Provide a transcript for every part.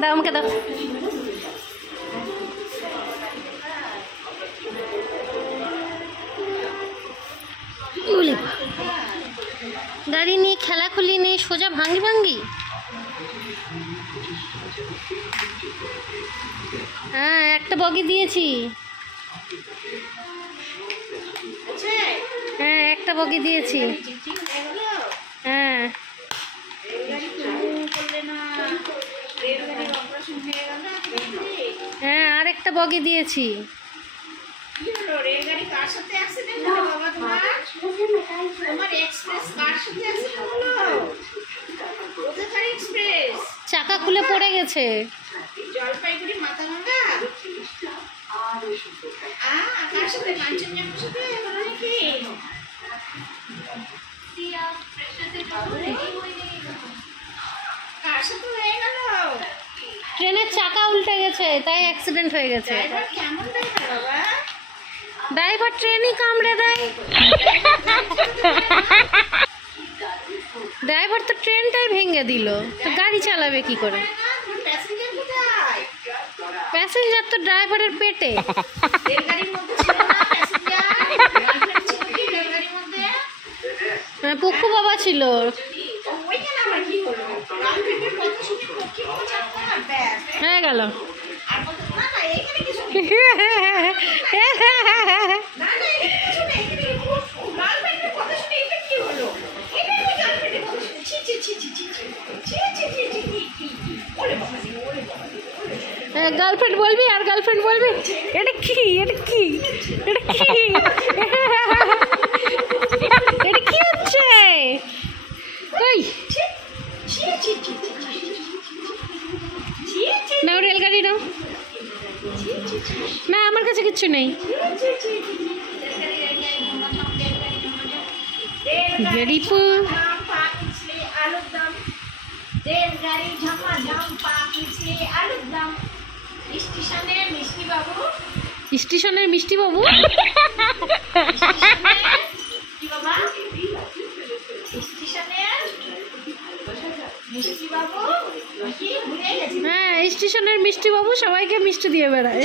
দাও আমাকে দাও। গাড়ি নিয়ে খেলাখুলি নেই, সোজা ভাঙ্গি ভাঙ্গি। হ্যাঁ একটা বগি দিয়েছি, হ্যাঁ একটা বগি দিয়েছি। হ্যাঁ হ্যাঁ আরেকটা বগি দিয়েছি। চাকা খুলে পড়ে গেছে। জলপাইগুড়ি মাথাভাঙ্গা কার সাথে কাঞ্চনজঙ্ঘার সাথে নাকি কার সাথে হয়ে গেল? ট্রেনের চাকা উল্টে গেছে তাই অ্যাক্সিডেন্ট হয়ে গেছে। কেমন ড্রাইভার বাবা? ড্রাইভার ট্রেনই কামড়ে দেয়। ড্রাইভার তো ট্রেনটাই ভেঙে দিল, তো গাড়ি চালাবে কি করে? প্যাসেঞ্জার তো ড্রাইভারের পেটে। পক্ষু বাবা ছিল। হয়ে গেল। গার্লফ্রেন্ড বলবি আর গার্লফ্রেন্ড বলবি? এটা কি, এটা কি, এটা কি, এটা কি হচ্ছে? নাও রেলগাড়ি নাও। না আমার কাছে কিচ্ছু নেই। স্টেশনের মিষ্টি বাবু হ্যাঁ স্টেশনের মিষ্টি বাবু সবাইকে মিষ্টি দিয়ে বেড়ায়।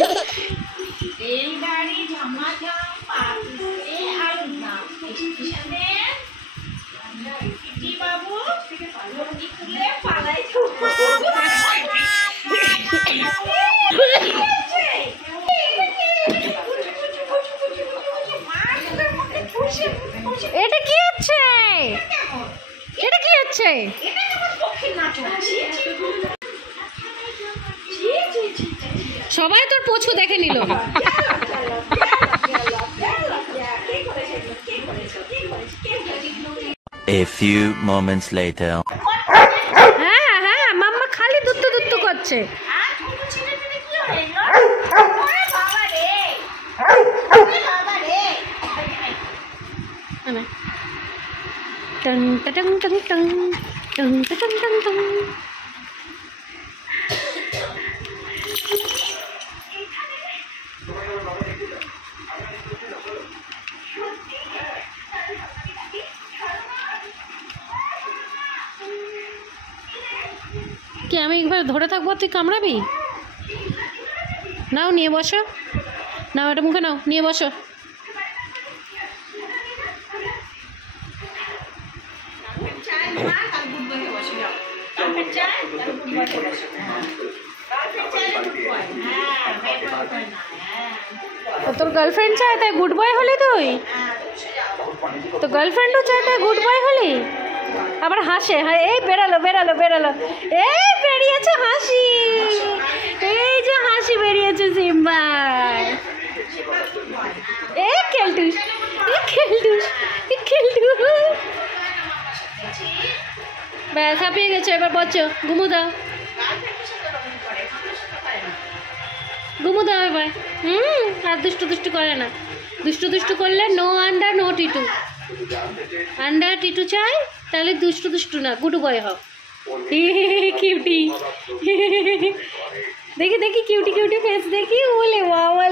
এটা কি হচ্ছে? এটা কি হচ্ছে? সবাই তোর পোছু দেখে নিল। A few moments later. হ্যাঁ হ্যাঁ মাম্মা খালি দুত্তু দুত্তু করছে। টং টং টং টং টং টং টং টং। কি আমি একবার ধরে থাকবো, তুই কামড়াবি? নাও নিয়ে বসো, নাও এটা মুখে নাও, নিয়ে বসো। তোর গার্লফ্রেন্ড চায় তাই গুড বয় হলি তুই? তো গার্লফ্রেন্ডও চায় তাই গুড বয় হলি? আবার হাসে, হ্যাঁ এই বেরালো বেরালো বেরালো, এই বেরিয়েছে হাসি, এই যে হাসি বেরিয়েছে সিম্বার। এ খেলটুস, এ খেলটুস, এ খেলটুস। ব্যাস হাঁপিয়ে গেছে, এবার বচ্চ ঘুমু দাও, ঘুমু দাও এবার। আর দুষ্টু দুষ্টু করে না, দুষ্টু দুষ্টু করলে নো আন্ডার নো টিটু। আন্ডার টিটু চাই তাহলে দুষ্টু দুষ্টু না, গুড বয় হও। কিউটি দেখি দেখি কিউটি কিউটি ফেস দেখি, ওলে বাবা